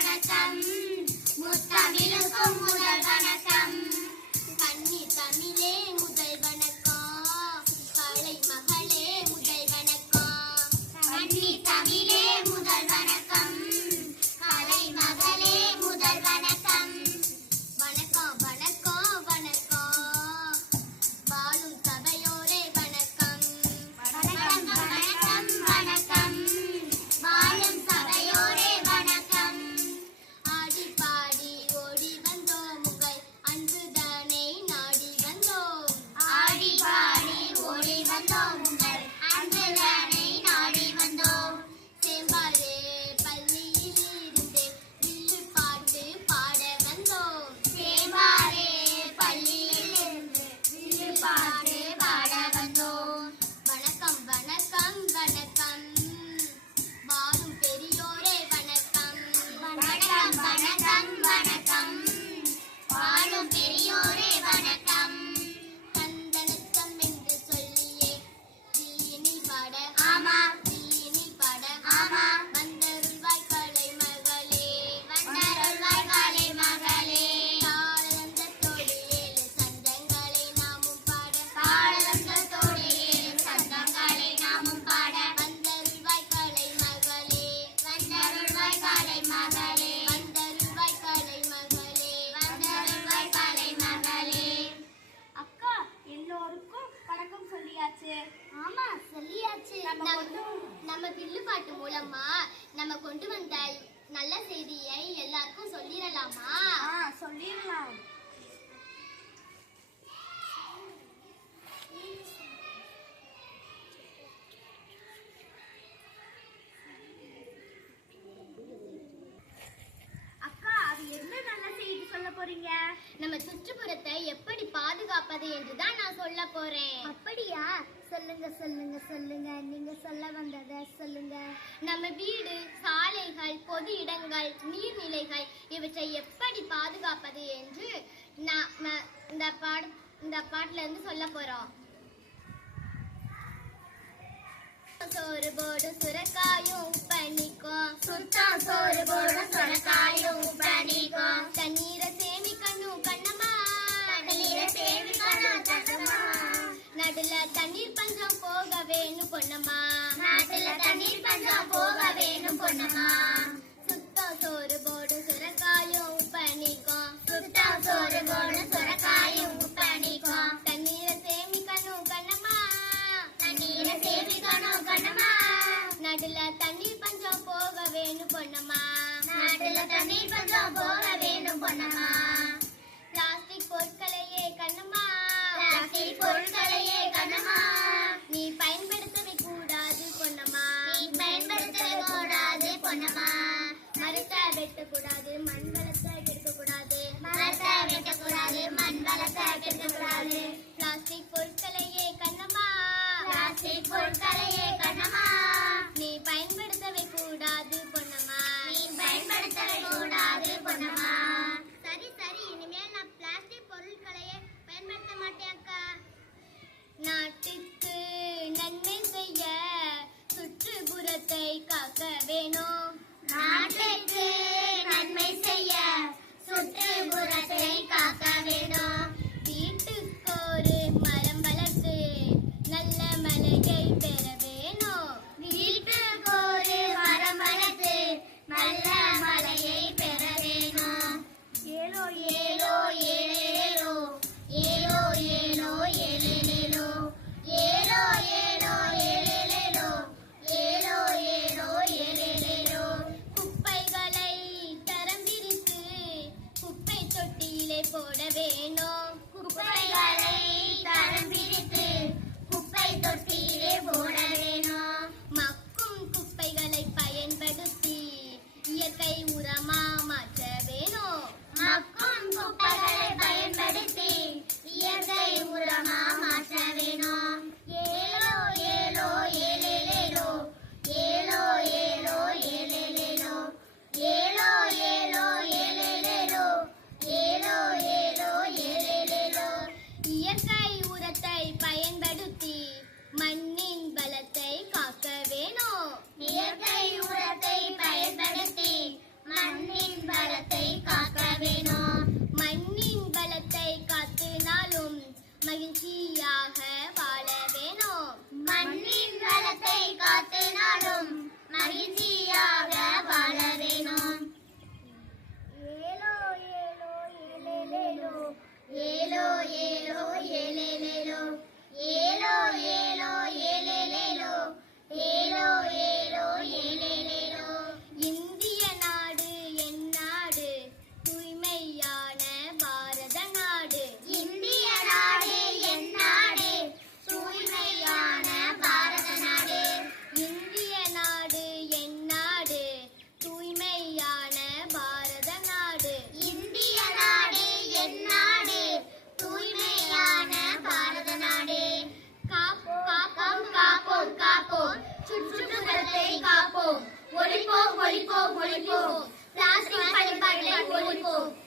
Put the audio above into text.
பாடசம் சொல்லியாச்சு. நம்ம பில்லு பாட்டு மூலமா நம்ம கொண்டு வந்த நல்ல செய்தியை எல்லாருக்கும் சொல்லிடலாமா? சொல்லிடலாம். போறீங்க? நம்ம சுற்றுப்புறத்தை எப்படி பாதுகாப்பது என்றுதான் நான் சொல்ல போறேன். அப்படியா? சொல்லுங்க சொல்லுங்க சொல்லுங்க. நீங்க சொல்ல வந்ததை சொல்லுங்க. நம்ம வீடு சாலைகள் பொது இடங்கள் நீர்நிலைகள் இவற்றை எப்படி பாதுகாப்பது என்று நாம இந்த பாட இந்த பாட்டுல இருந்து சொல்ல போறோம். சோறு போடு சுரக்காயும் பண்ணிக்கும் சுத்தம் சோறு போடு சுரக்காயும் பண்ணிக்கும் தண்ணீரை சேமிக்கணும் கண்ணு நாட்டுல தண்ணீர் பஞ்சம் போக வேணும் பொண்ணம்மா நாட்டுல தண்ணீர் பஞ்சம் போக வேணும் பொண்ணம்மா சுத்தம் சோறு போடு சுரக்காயும் உப்பு நீக்கும் சுத்தம் சோறு போடு சுரக்காயும் உப்பு தண்ணீரை சேமிக்கணும் கண்ணம்மா தண்ணீரை சேமிக்கணும் கண்ணம்மா நாட்டுல தண்ணீர் பஞ்சம் போக வேணும் பொண்ணம்மா நாட்டுல தண்ணீர் பஞ்சம் போக வேணும் பொண்ணம்மா பிளாஸ்டிக் பொருட்களையே கண்ணம்மா பொருள்களையே கனமா வேணும். குப்பைகளை தரம் பிரித்து குப்பை தொட்டியிலே போட naging siya kaya Católico.